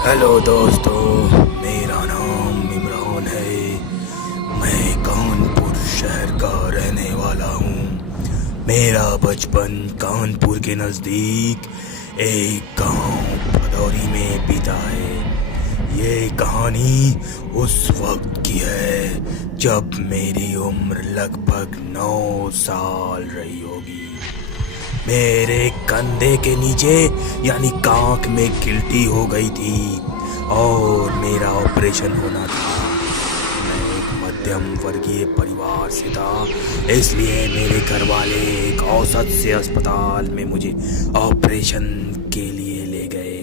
Hello दोस्तों, मेरा नाम इमरान है। मैं कानपुर शहर का रहने वाला हूँ। मेरा बचपन कानपुर के नज़दीक एक गांव भदौरी में बीता है। ये कहानी उस वक्त की है जब मेरी उम्र लगभग 9 साल रही होगी। मेरे कंधे के नीचे यानी कांख में गिल्टी हो गई थी और मेरा ऑपरेशन होना था। मैं एक मध्यम वर्गीय परिवार से था, इसलिए मेरे घर वाले एक औसत से अस्पताल में मुझे ऑपरेशन के लिए ले गए।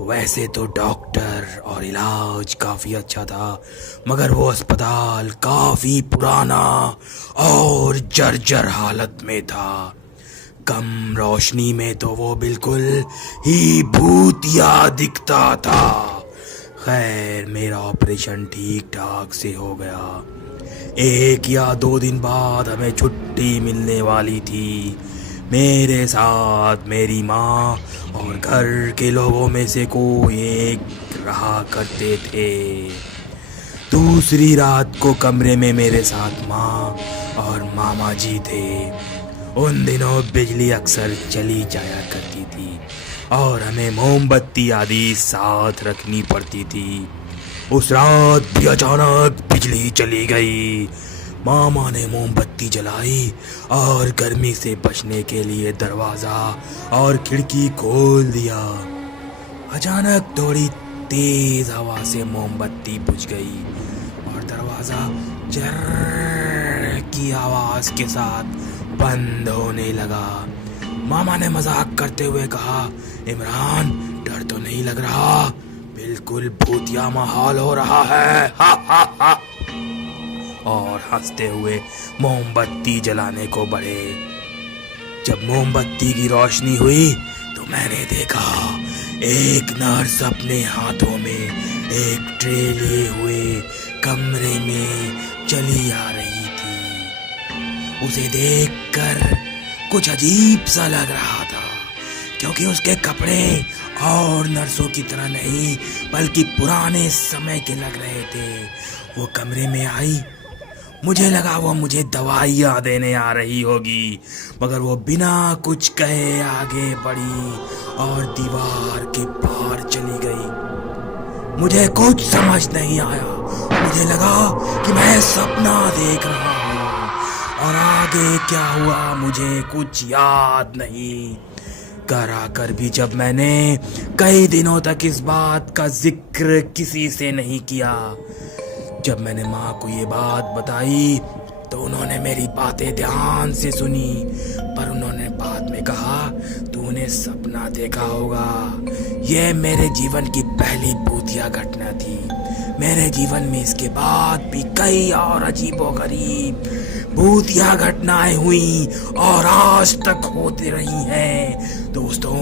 वैसे तो डॉक्टर और इलाज काफ़ी अच्छा था, मगर वो अस्पताल काफ़ी पुराना और जर्जर हालत में था। कम रोशनी में तो वो बिल्कुल ही भूतिया दिखता था। खैर, मेरा ऑपरेशन ठीक ठाक से हो गया। 1 या 2 दिन बाद हमें छुट्टी मिलने वाली थी। मेरे साथ मेरी माँ और घर के लोगों में से कोई एक रहा करते थे। दूसरी रात को कमरे में मेरे साथ माँ और मामा जी थे। उन दिनों बिजली अक्सर चली जाया करती थी और हमें मोमबत्ती आदि साथ रखनी पड़ती थी। उस रात भी अचानक बिजली चली गई। मामा ने मोमबत्ती जलाई और गर्मी से बचने के लिए दरवाज़ा और खिड़की खोल दिया। अचानक थोड़ी तेज हवा से मोमबत्ती बुझ गई और दरवाज़ा झर्र की आवाज़ के साथ बंद होने लगा। मामा ने मजाक करते हुए कहा, इमरान, डर तो नहीं लग रहा? बिल्कुल भूतिया माहौल हो रहा है। हा हा हा। और हंसते हुए मोमबत्ती जलाने को बढ़े। जब मोमबत्ती की रोशनी हुई तो मैंने देखा एक नर्स अपने हाथों में एक ट्रे लिए हुए कमरे में चली आ रही थी। उसे देखकर कुछ अजीब सा लग रहा था, क्योंकि उसके कपड़े और नर्सों की तरह नहीं बल्कि पुराने समय के लग रहे थे। वो कमरे में आई, मुझे लगा वो मुझे दवाइयाँ देने आ रही होगी, मगर वो बिना कुछ कहे आगे बढ़ी और दीवार के पार चली गई। मुझे कुछ समझ नहीं आया। मुझे लगा कि मैं सपना देख रहा हूँ और आगे क्या हुआ मुझे कुछ याद नहीं। घर आकर भी जब मैंने कई दिनों तक इस बात का जिक्र किसी से नहीं किया। जब मैंने माँ को ये बात बताई तो उन्होंने मेरी बातें ध्यान से सुनी, पर उन्होंने बाद में कहा, तूने सपना देखा होगा। यह मेरे जीवन की पहली भूतिया घटना थी। मेरे जीवन में इसके बाद भी कई और अजीबोगरीब भूतिया घटनाएं हुई और आज तक होती रही हैं। दोस्तों,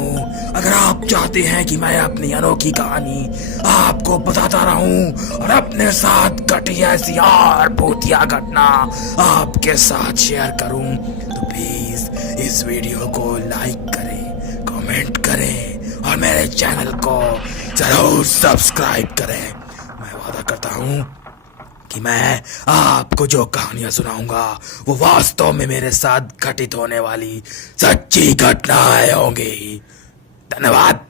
अगर आप चाहते हैं कि मैं अपनी अनोखी कहानी आपको बताता रहूं और अपने साथ घटी ऐसी और भूतिया घटना आपके साथ शेयर करूं, तो प्लीज इस वीडियो को लाइक करें, कमेंट करें और मेरे चैनल को जरूर सब्सक्राइब करें। मैं वादा करता हूं कि मैं आपको जो कहानियां सुनाऊंगा वो वास्तव में मेरे साथ घटित होने वाली सच्ची घटनाएं होंगी। धन्यवाद।